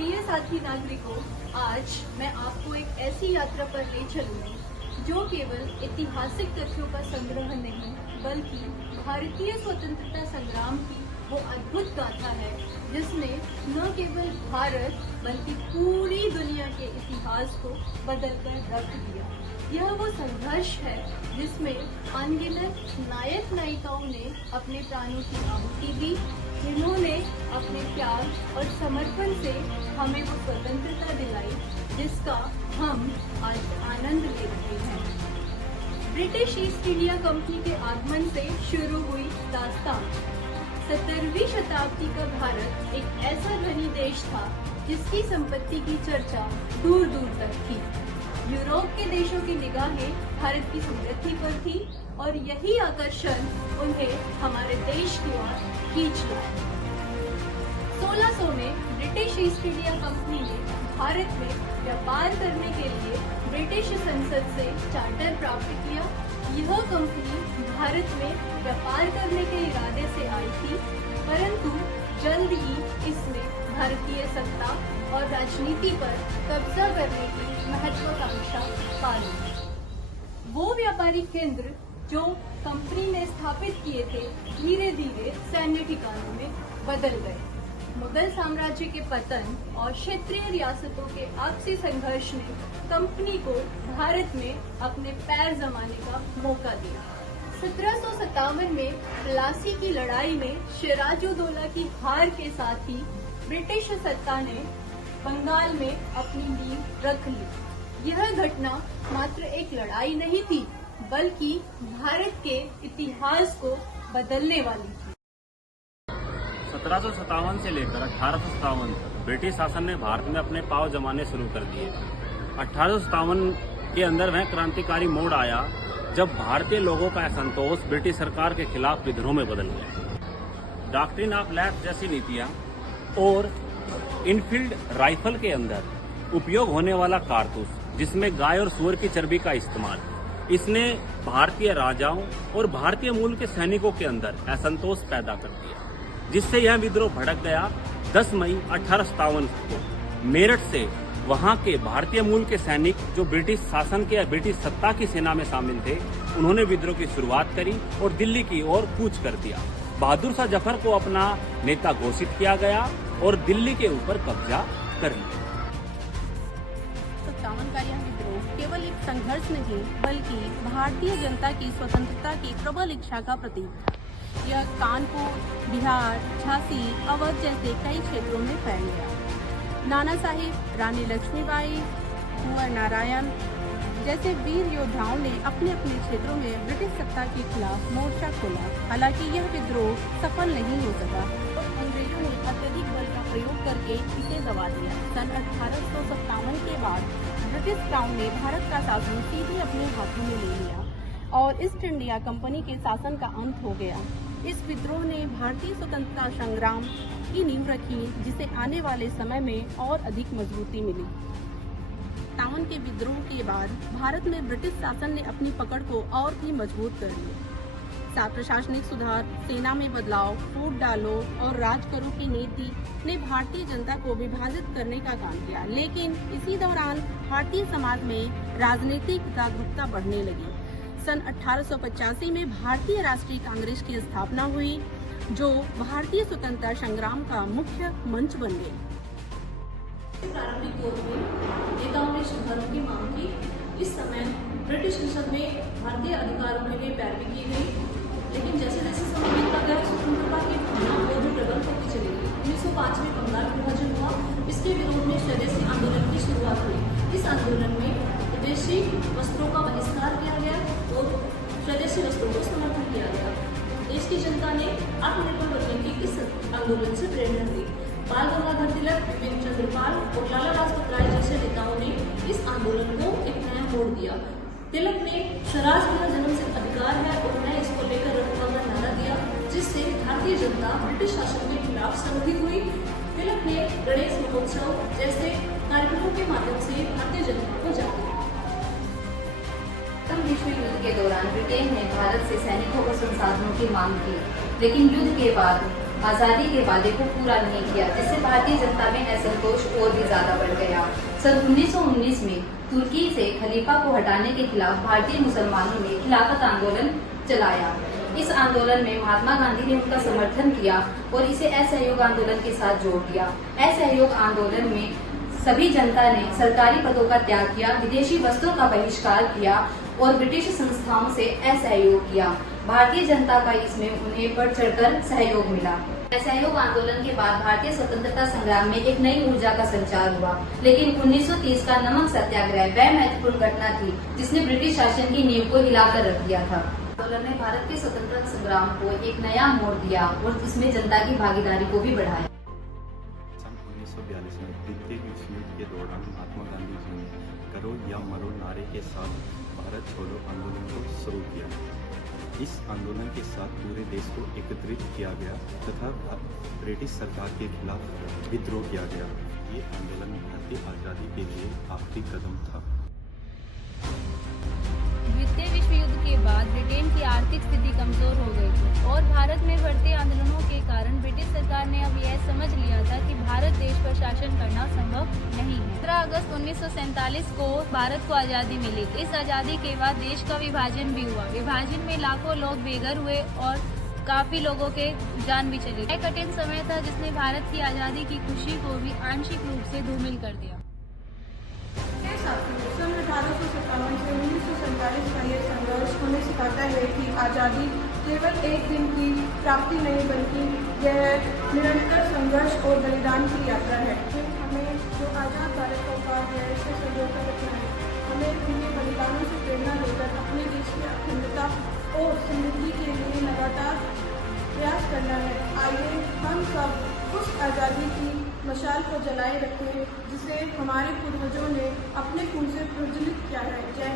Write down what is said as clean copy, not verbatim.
प्रिय साथी नागरिकों, आज मैं आपको एक ऐसी यात्रा पर ले चलूंगी जो केवल ऐतिहासिक तथ्यों का संग्रह नहीं बल्कि भारतीय स्वतंत्रता संग्राम की वो अद्भुत गाथा है जिसने न केवल भारत बल्कि पूरी दुनिया के इतिहास को बदलकर रख दिया। यह वो संघर्ष है जिसमें अनगिनत नायक नायिकाओं ने अपने प्राणों की आहुति दी, जिन्होंने अपने प्यार और समर्पण से हमें वो स्वतंत्रता दिलाई जिसका हम आज आनंद ले रहे हैं। ब्रिटिश ईस्ट इंडिया कंपनी के आगमन से शुरू हुई दास्तान। 17वीं शताब्दी का भारत एक ऐसा धनी देश था जिसकी संपत्ति की चर्चा दूर दूर तक थी। यूरोप के देशों की निगाहें भारत की समृद्धि पर थी और यही आकर्षण उन्हें हमारे देश की ओर खींच लाया। 1600 में ब्रिटिश ईस्ट इंडिया कंपनी ने भारत में व्यापार करने के लिए ब्रिटिश संसद से चार्टर प्राप्त किया। यह कंपनी भारत में व्यापार करने के इरादे से आई थी, परंतु जल्द ही इसने भारतीय सत्ता और राजनीति पर कब्जा करने की महत्वाकांक्षा पाली। वो व्यापारिक केंद्र जो कंपनी ने स्थापित किए थे धीरे धीरे सैन्य ठिकानों में बदल गए। मुगल साम्राज्य के पतन और क्षेत्रीय रियासतों के आपसी संघर्ष ने कंपनी को भारत में अपने पैर जमाने का मौका दिया। 1757 में प्लासी की लड़ाई में सिराजुद्दौला की हार के साथ ही ब्रिटिश सत्ता ने बंगाल में अपनी नींव रख ली। यह घटना मात्र एक लड़ाई नहीं थी बल्कि भारत के इतिहास को बदलने वाली थी। 1757 से लेकर 1857 तक ब्रिटिश शासन ने भारत में अपने पांव जमाने शुरू कर दिए। 1857 के अंदर वह क्रांतिकारी मोड़ आया जब भारतीय लोगों का असंतोष ब्रिटिश सरकार के खिलाफ विद्रोह में बदल गया। डॉक्ट्रिन ऑफ लैप्स जैसी नीतियां और इनफील्ड राइफल के अंदर उपयोग होने वाला कारतूस जिसमें गाय और सूअर की चर्बी का इस्तेमाल, इसने भारतीय राजाओं और भारतीय मूल के सैनिकों के अंदर असंतोष पैदा कर दिया, जिससे यह विद्रोह भड़क गया। 10 मई 1857 को मेरठ से वहां के भारतीय मूल के सैनिक जो ब्रिटिश शासन के या ब्रिटिश सत्ता की सेना में शामिल थे, उन्होंने विद्रोह की शुरुआत करी और दिल्ली की ओर कूच कर दिया। बहादुर शाह जफर को अपना नेता घोषित किया गया और दिल्ली के ऊपर कब्जा कर लिया। 57 का यह विद्रोह केवल एक संघर्ष नहीं बल्कि भारतीय जनता की स्वतंत्रता की प्रबल इच्छा का प्रतीक था। यह कानपुर, बिहार, झांसी, अवध जैसे कई क्षेत्रों में फैल गया। नाना साहिब, रानी लक्ष्मीबाई, कुंवर नारायण जैसे वीर योद्धाओं ने अपने अपने क्षेत्रों में ब्रिटिश सत्ता के खिलाफ मोर्चा खोला। हालांकि यह विद्रोह सफल नहीं हो सका और अंग्रेजों ने अत्यधिक बल का प्रयोग करके इसे दबा दिया। सन 1857 के बाद ब्रिटिश क्राउन ने भारत का शासन सीधे अपने हाथों में ले लिया और ईस्ट इंडिया कंपनी के शासन का अंत हो गया। इस विद्रोह ने भारतीय स्वतंत्रता संग्राम की नींव रखी, जिसे आने वाले समय में और अधिक मजबूती मिली। 57 के विद्रोह के बाद भारत में ब्रिटिश शासन ने अपनी पकड़ को और भी मजबूत कर लिया। प्रशासनिक सुधार, सेना में बदलाव, फूट डालो और राज करो की नीति ने भारतीय जनता को विभाजित करने का काम किया। लेकिन इसी दौरान भारतीय समाज में राजनीतिक जागरूकता बढ़ने लगी। सन 1885 में भारतीय राष्ट्रीय कांग्रेस की स्थापना हुई, जो भारतीय स्वतंत्रता संग्राम का मुख्य मंच बन गई। प्रारंभिक दौर में नेताओं ने सुधारों की मांग की। इस समय ब्रिटिश संसद में भारतीय अधिकारों के लिए पैरवी की गई, लेकिन जैसे जैसे समय बीतता गया स्वतंत्रता की भावना और भी प्रबल होती चली गई। 1905 में बंगाल विभाजन हुआ। इसके विरोध में स्वदेशी आंदोलन की शुरुआत हुई। इस आंदोलन में विदेशी वस्त्रों का बहिष्कार किया गया और स्वदेशी वस्त्रों को समर्थन किया गया। देश की जनता ने आत्मनिर्भर बनने की इस आंदोलन से प्रेरणा ली। बाल गंगाधर तिलक, विपिन चंद्र पाल और लाला लाजपत राय जैसे नेताओं ने इस आंदोलन को एक नया मोड़ दिया। तिलक ने स्वराज मेरा जन्म सिद्ध अधिकार है और उन्हें इसको लेकर रखवाला का नारा दिया, जिससे भारतीय जनता ब्रिटिश शासन के खिलाफ संगठित हुई। तिलक ने गणेश महोत्सव जैसे कार्यक्रमों के माध्यम से भारतीय जनता को जागरूक किया। विश्व युद्ध के दौरान ब्रिटेन ने भारत से सैनिकों और संसाधनों की मांग की, लेकिन युद्ध के बाद आज़ादी के वादे को पूरा नहीं किया, जिससे भारतीय जनता में असंतोष और भी ज्यादा बढ़ गया। सन 1919 में तुर्की से खलीफा को हटाने के खिलाफ भारतीय मुसलमानों ने खिलाफत आंदोलन चलाया। इस आंदोलन में महात्मा गांधी ने उनका समर्थन किया और इसे असहयोग आंदोलन के साथ जोड़ दिया। असहयोग आंदोलन में सभी जनता ने सरकारी पदों का त्याग किया, विदेशी वस्त्रों का बहिष्कार किया और ब्रिटिश संस्थाओं से असहयोग किया। भारतीय जनता का इसमें उन्हें बढ़ चढ़कर सहयोग मिला। असहयोग आंदोलन के बाद भारतीय स्वतंत्रता संग्राम में एक नई ऊर्जा का संचार हुआ, लेकिन 1930 का नमक सत्याग्रह वह महत्वपूर्ण घटना थी जिसने ब्रिटिश शासन की नींव को हिलाकर रख दिया था। आंदोलन ने भारत के स्वतंत्रता संग्राम को एक नया मोड़ दिया और इसमें जनता की भागीदारी को भी बढ़ाया। सन 1942 में द्वितीय विश्व युद्ध के दौरान महात्मा गांधी जी ने करो या मरो नारे के साथ भारत छोड़ो आंदोलन को शुरू किया। इस आंदोलन के साथ पूरे देश को एकत्रित किया गया तथा ब्रिटिश सरकार के खिलाफ विद्रोह किया गया। ये आंदोलन भारतीय आज़ादी के लिए आखिरी कदम था। द्वितीय विश्व युद्ध के बाद ब्रिटेन की आर्थिक स्थिति कमजोर हो गई थी और भारत में बढ़ते आंदोलनों के कारण ब्रिटिश सरकार ने अब यह समझ लिया था कि भारत देश पर शासन करना संभव नहीं है। 15 अगस्त 1947 को भारत को आज़ादी मिली। इस आज़ादी के बाद देश का विभाजन भी हुआ। विभाजन में लाखों लोग बेघर हुए और काफी लोगों के जान भी चली। यह कठिन समय था जिसने भारत की आज़ादी की खुशी को भी आंशिक रूप से धूमिल कर दिया। सन 1857 से 1947 का यह संघर्ष हमें सिखाता है कि आज़ादी केवल एक दिन की प्राप्ति नहीं बल्कि यह निरंतर संघर्ष और बलिदान की यात्रा है। हमें जो आज़ाद भारत का उपहार है इससे सहयोग रखना है। हमें इन्हें बलिदानों से प्रेरणा लेकर अपने देश की अखंडता और समृद्धि के लिए लगातार प्रयास करना है। आइए हम सब उस आज़ादी की मशाल को जलाए रखें जिसे हमारे पूर्वजों ने अपने खून से प्रज्वलित किया है। जय